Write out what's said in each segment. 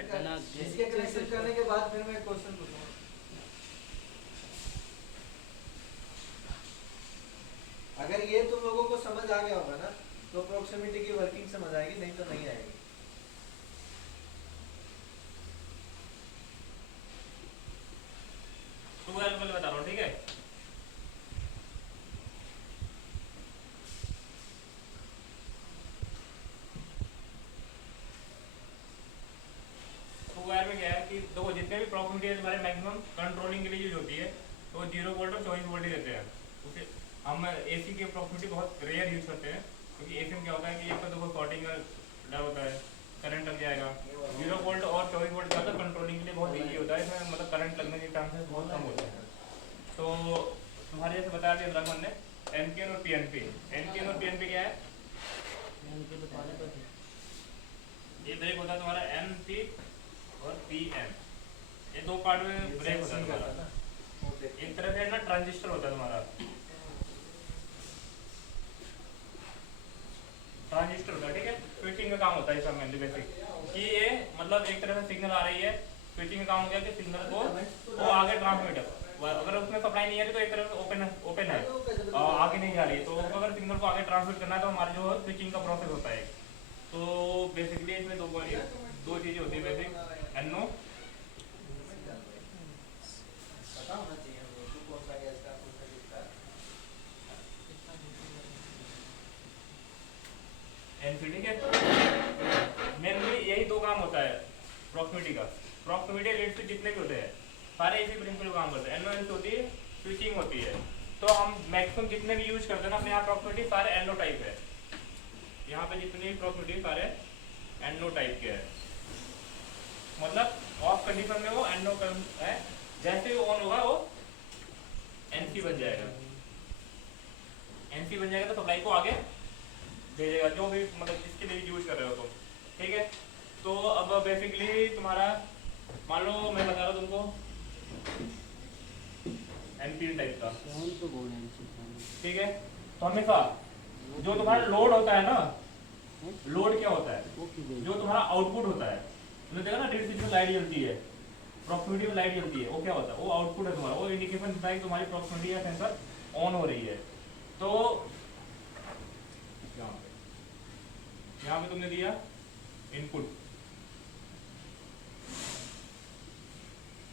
इसके कनेक्शन करने के बाद फिर मैं एक क्वेश्चन पूछूंगा। अगर ये तुम लोगों को समझ आ गया होगा ना तो प्रॉक्सिमिटी की वर्किंग समझ आएगी, नहीं तो नहीं आएगी। तो मैं बता रहा हूँ, ठीक है। तो वायर में क्या है कि देखो जितने भी प्रॉक्सिमिटी है तुम्हारे मैक्सिमम कंट्रोलिंग के लिए यूज होती है तो 0 वोल्ट और 24 वोल्ट ही देते हैं। उसे हम एसी की प्रॉक्सिमिटी बहुत रेयर यूज करते हैं क्योंकि एसी में क्या होता है कि एक तो देखो शॉर्टिंग का डर होता है, करंट लग जाएगा। 0 वोल्ट और 24 वोल्ट का कंट्रोलिंग के लिए बहुत ईजी होता है, इसमें मतलब करंट लगने के चांसेस बहुत कम होते हैं। तो तुम्हारे जैसे बताया था इंद्रागमन ने एनपीएन और पीएनपी। एनपीएन और पीएनपी क्या है? ये ब्रेक होता है तुम्हारा एनपी और पीएन, ये दो पार्ट में ब्रेक होता है तुम्हारा। एक तरह से ना ट्रांजिस्टर होता है तुम्हारा, ट्रांजिस्टर होता है, ठीक है। स्विचिंग का काम होता है इसका मेनली बेसिक कि ये मतलब एक तरह से सिग्नल आ रही है, स्विचिंग का काम हो गया कि सिग्नल को वो आगे ट्रांसमिट, अगर उसमें सप्लाई नहीं आ रही तो एक तरह से ओपन है आगे नहीं जा रही है, तो अगर सिग्नल को आगे ट्रांसमिट करना है तो हमारा जो स्विचिंग का प्रोसेस होता है। तो बेसिकली इसमें दो चीजें होती है बेसिक, एनो पता होना चाहिए हमको कौन सा गैस का कौन सा किसका। एनपी, ठीक है। मेनली यही दो काम होता है प्रॉक्सिमिटी का। प्रॉक्सिमिटी लीड से जितने भी होते हैं सारे इसी प्रिंसिपल काम करते हैं। एनओ होती है, स्विचिंग होती है। तो हम मैक्सिमम जितने भी यूज करते हैं ना अपने यहाँ प्रॉक्सिमिटी सारे एनो टाइप है। यहाँ पे जितने भी प्रॉक्सिमिटी सारे एनो टाइप के है, मतलब ऑफ कंडीशन में वो एनो है, जैसे वो ऑन होगा वो एनसी बन जाएगा। एनसी बन जाएगा तो सप्लाई को आगे भेजेगा जो भी मतलब जिसके लिए यूज कर रहे हो तुम, ठीक है। तो अब बेसिकली तुम्हारा मान लो मैं बता रहा हूँ तुमको एनपीएन टाइप का, ठीक है। तो हमेशा जो तुम्हारा लोड होता है ना, लोड क्या होता है, जो तुम्हारा आउटपुट होता है, तुमने देखा ना डेढ़ स्विच में लाइट जलती है, प्रॉक्सिमिटी में लाइट जलती है, वो क्या होता है, वो आउटपुट है तुम्हारा, वो इंडिकेशन देता है कि तुम्हारी प्रॉक्सिमिटी या सेंसर ऑन हो रही है। तो यहाँ पे तुमने दिया इनपुट,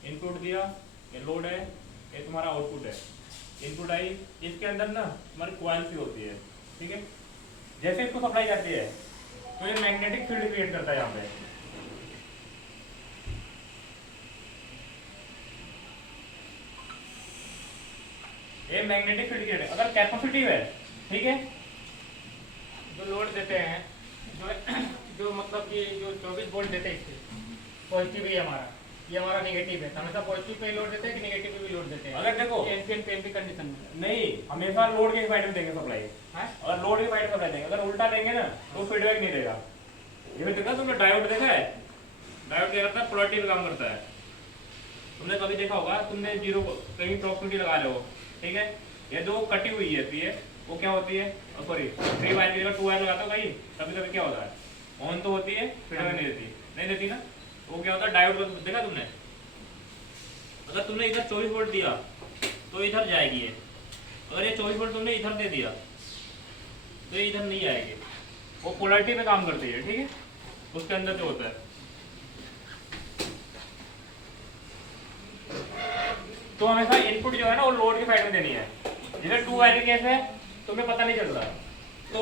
इनपुट दिया, ये लोड है, ये तुम्हारा आउटपुट है, इनपुट आई, इसके अंदर ना तुम्हारी कॉइल सी होती है, ठीक है। जैसे इसको सप्लाई जाती है तो ये मैग्नेटिक फील्ड क्रिएट करता है यहाँ पे, ये मैग्नेटिक फील्ड क्रिएट। अगर कैपेसिटिव है, ठीक है, जो लोड देते हैं जो मतलब कि जो 24 वोल्ट देते हैं, इससे पॉजिटिव है हमारा, ये हमारा नेगेटिव है, हमेशा पॉजिटिव पे लोड देते हैं कि नेगेटिव पे भी लोड देते हैं। अगर देखो एनपीएन पीएनपी कंडीशन में नहीं, हमेशा लोड के साइड में देंगे सप्लाई, और लोड के साइड में सप्लाई देंगे। अगर उल्टा देंगे ना तो फीडबैक नहीं देगा। ये भी देखा तुमने डायोड देखा है, डायोड क्या करता है, पोलैरिटी पे काम करता है। तुमने कभी देखा होगा, तुमने जीरो कहीं प्रॉक्सिमिटी लगा रहे हो, ठीक है, ये जो कटी हुई है वो क्या होती है, सॉरी 3 वायर की जगह 2 वायर लगाता हो कहीं, कभी कभी क्या होता है ऑन तो होती है, फीडबैक नहीं देती ना, वो क्या होता है डायोड देखा तुमने। अगर तुमने इधर 24 वोल्ट दिया तो इधर जाएगी ये, अगर ये 24 वोल्ट तुमने इधर दे दिया तो ये इधर नहीं आएगी, वो पोलैरिटी पे काम करती है, ठीक है। उसके अंदर जो होता है, तो हमेशा इनपुट जो है ना वो लोड के साइड में देनी है। जैसे 2 वायर केस है तुम्हें पता नहीं चल रहा, तो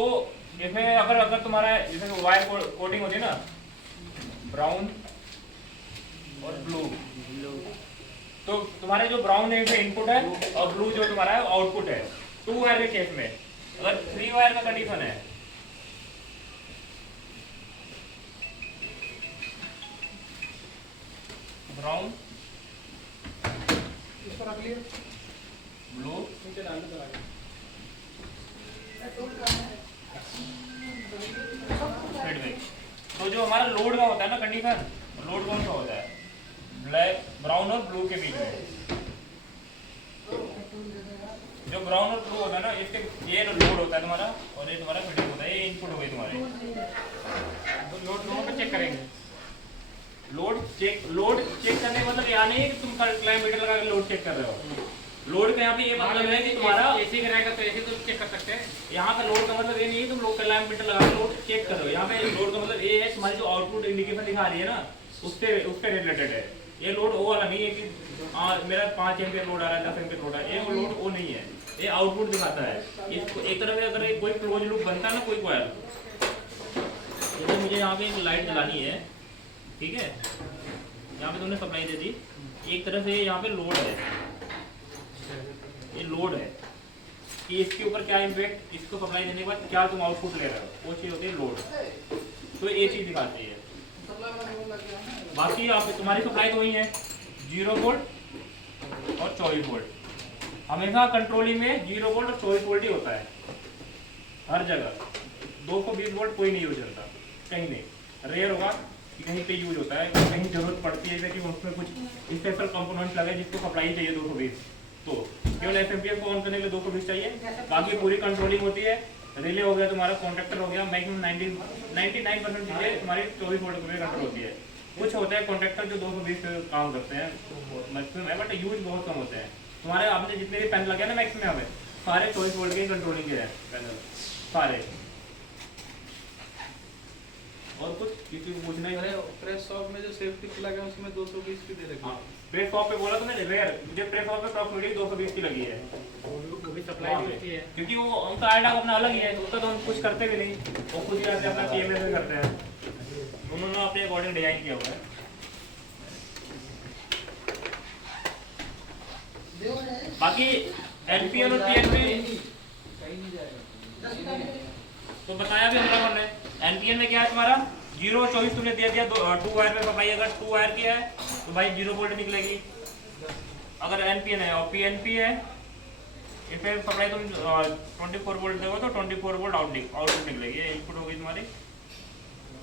इसमें अगर तुम्हारा जैसे वायर कोटिंग होती है ना, ब्राउन और ब्लू, तो तुम्हारे जो ब्राउन है इनपुट है और ब्लू जो तुम्हारा है आउटपुट है। 2 वायर के केस में, अगर 3 वायर का कंडीशन है, ब्राउन ब्लू, फीडबैक। तो जो हमारा लोड का होता है ना कंडीशन, लोड कौन सा होता है, ब्लैक ब्राउन और ब्लू के बीच में। जो ब्राउन और ब्लू होता है ना, इसके ये लोड होता है तुम्हारा और ये तुम्हारा फीडबैक होता है, ये इनपुट हो गई तुम्हारी। तो लोड दोनों पे चेक करेंगे, लोड चेक करने का मतलब यहाँ नहीं है कि तुम क्लाइम मीटर लगा के लोड चेक कर रहे हो। लोड का यहाँ पे ये मतलब है कि तुम्हारा एसी का रहेगा तो एसी तो चेक कर सकते हैं। यहाँ का लोड का मतलब ये नहीं है तुम लोड क्लाइम मीटर लगा के लोड चेक कर रहे हो। यहाँ पे लोड का मतलब ये है तुम्हारी जो आउटपुट इंडिकेशन दिखा रही है ना, उससे रिलेटेड है ये लोड। वो वाला नहीं है कि मेरा 5 एम्पियर लोड आ रहा है, 10 एम्पियर लोड आ रहा है, ये लोड वो नहीं है, ये आउटपुट दिखाता है। इसको एक तरह से अगर कोई क्लोज लूप बनता है ना, कोई कॉइल, जैसे मुझे यहाँ पे एक लाइट जलानी है, ठीक है, यहाँ पे तुमने सप्लाई दे दी, एक तरह से यहाँ पे लोड है, ये लोड है कि इसके ऊपर क्या इम्पैक्ट, इसको सप्लाई देने के बाद क्या तुम आउटपुट ले रहे हो, वो चीज़ होती है लोड। तो ये चीज़ दिखाती है। बाकी आप तुम्हारी सप्लाई तो वही है 0 वोल्ट और 24 वोल्ट। हमेशा कंट्रोलिंग में 0 वोल्ट और 24 वोल्ट ही होता है हर जगह। 220 वोल्ट कोई नहीं यूज करता, कहीं नहीं, रेयर होगा कि कहीं पे यूज होता है, कहीं जरूरत पड़ती है कि उसमें कुछ स्पेशल कंपोनेंट लगे जिसको सप्लाई चाहिए 220, तो केवल एसएमपीएस को ऑन करने के लिए 220 चाहिए। बाकी पूरी कंट्रोलिंग होती है। रिले हो गया तुम्हारा, कॉन्ट्रैक्टर हो गया, मैक्सिमम 99% चीजें तुम्हारी 24 वोल्ट पे कंट्रोल होती है। कुछ होते हैं कॉन्ट्रैक्टर जो 220 पे काम करते हैं, मैक्सिमम है, बट यूज बहुत कम होते हैं। तुम्हारे आपने जितने भी पैनल लगे ना मैक्सिमम में सारे 24 वोल्ट के कंट्रोलिंग के हैं पैनल सारे। और कुछ किसी को पूछना ही है? प्रेस शॉप में जो सेफ्टी प्लग है उसमें 220 की दे रखी है। प्रेस शॉप पे बोला तुमने रेयर, मुझे प्रेस शॉप पे अप्रॉक्सिमेटली 220 की लगी है, कभी सप्लाई नहीं होती है क्योंक't वो उनका आइडिया अपना अलग ही है, उसका तो हम कुछ करते भी नहीं, वो खुद ही रहते अपना पीएमएस में करते हैं, उन्होंने अपने अकॉर्डिंग डिजाइन किया हुआ है। बाकी एलपीएन और पीएनपी तो बताया भी हम लोगों ने। एनपीएन में क्या है तुम्हारा 0 और 24 तुमने दे दिया, 2 वायर में सप्लाई, अगर 2 वायर की है तो भाई 0 वोल्ट निकलेगी अगर एनपीएन है, और पीएनपी है इसमें सप्लाई तुम 24 वोल्ट दोगे तो 24 वोल्ट आउटपुट निकलेगी, इनपुट होगी तुम्हारी,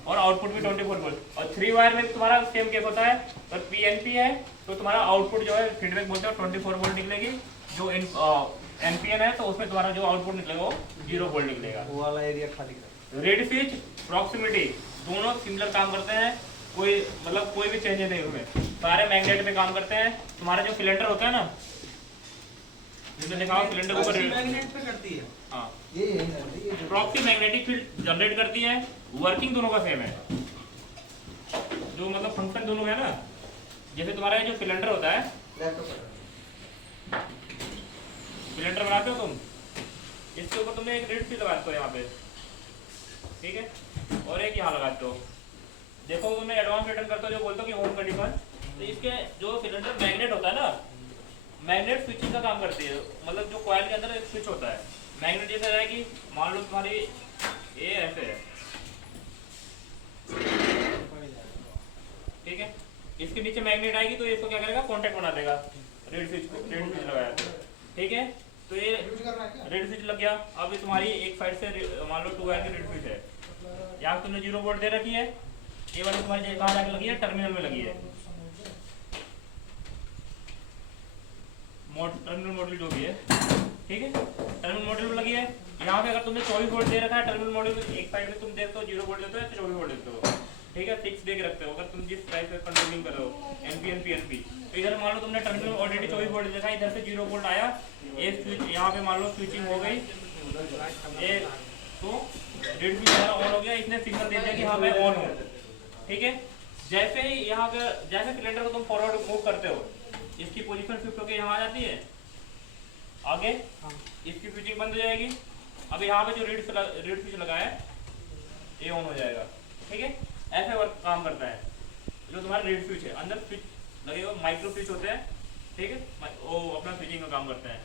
और आउटपुट भी 24 वोल्ट। और 3 वायर में तुम्हारा सेम केस होता है, और पीएनपी है तो तुम्हारा आउटपुट जो है फीडबैक बोलते हैं 24 वोल्ट निकलेगी, जो एनपीएन है तो उसमें तुम्हारा जो आउटपुट निकलेगा वो 0 वोल्ट निकलेगा। वो वाला एरिया खाली कर। रेड स्विच प्रॉक्सिमिटी दोनों सिमिलर काम करते हैं, कोई मतलब कोई भी चेंज नहीं उसमें, सारे मैग्नेट पे काम करते हैं। तुम्हारा जो सिलेंडर होता है ना, जिसमें लिखा हुआ सिलेंडर ऊपर मैग्नेट पे करती है। हाँ, ये प्रॉक्सी मैग्नेटिक फील्ड जनरेट करती है। वर्किंग दोनों का सेम है, जो मतलब फंक्शन दोनों है ना, जैसे तुम्हारा जो सिलेंडर होता है, सिलेंडर बनाते हो तुम, इसके ऊपर तुमने एक रेड स्विच लगाते हो यहाँ पे, ठीक है, और एक यहाँ लगाते हो। देखो तुमने एडवांस रिटर्न करते हो जो बोलते हो कि होम कंडीशन, तो इसके जो सिलेंडर मैग्नेट होता है ना, मैग्नेट स्विचिंग का काम करती है, मतलब जो कॉइल के अंदर एक स्विच होता है, मैग्नेट जैसे है कि मान लो तुम्हारी ये ऐसे है, ठीक है, इसके नीचे मैग्नेट आएगी तो इसको क्या करेगा, कॉन्टैक्ट बना देगा रेड स्विच को, रेड स्विच लगाया तो, ठीक है, तो ये रेड स्विच लग गया। अब ये तुम्हारी एक साइड से मान लो 2 वायर की रेड स्विच है, यहाँ तुमने 0 वोल्ट दे रखी है, ये वाली तुम्हारी कहाँ जाके लगी है, टर्मिनल में लगी है, टर्मिनल मॉड्यूल जो भी है, ठीक है, टर्मिनल मॉड्यूल में लगी है। यहाँ पे अगर तुमने 24 वोल्ट दे रखा है, टर्मिनल मॉड्यूल एक साइड में तुम देखते हो 0 वोल्ट देते हो या 24 वोल्ट देते हो, ठीक है, फिक्स दे के रखते हो। अगर तुम जिस टाइप से कंट्रोलिंग कर रहे हो एनपीएन पीएनपी, तो इधर मान लो तुमने टर्मिनल ऑलरेडी 24 वोल्ट देखा, इधर से 0 वोल्ट आया, ये स्विच यहाँ पे मान लो स्विचिंग हो गई, ये तो रेड स्विच हमारा ऑन हो गया, इसने सिग्नल दे दिया कि हाँ मैं ऑन हूँ, ठीक है। जैसे ही यहाँ पे जैसे सिलेंडर को तुम फॉरवर्ड मूव करते हो, इसकी पोजीशन शिफ्ट होकर यहाँ आ जाती है आगे, इसकी स्विचिंग बंद हो जाएगी। अब यहाँ पे जो रेड स्विच लगा है ये ऑन हो जाएगा, ठीक है, ऐसे वर्क काम करता है। जो तुम्हारा रेड स्विच है, अंदर स्विच लगे हुए माइक्रो स्विच होते हैं, ठीक है, वो अपना स्विचिंग का काम करते हैं।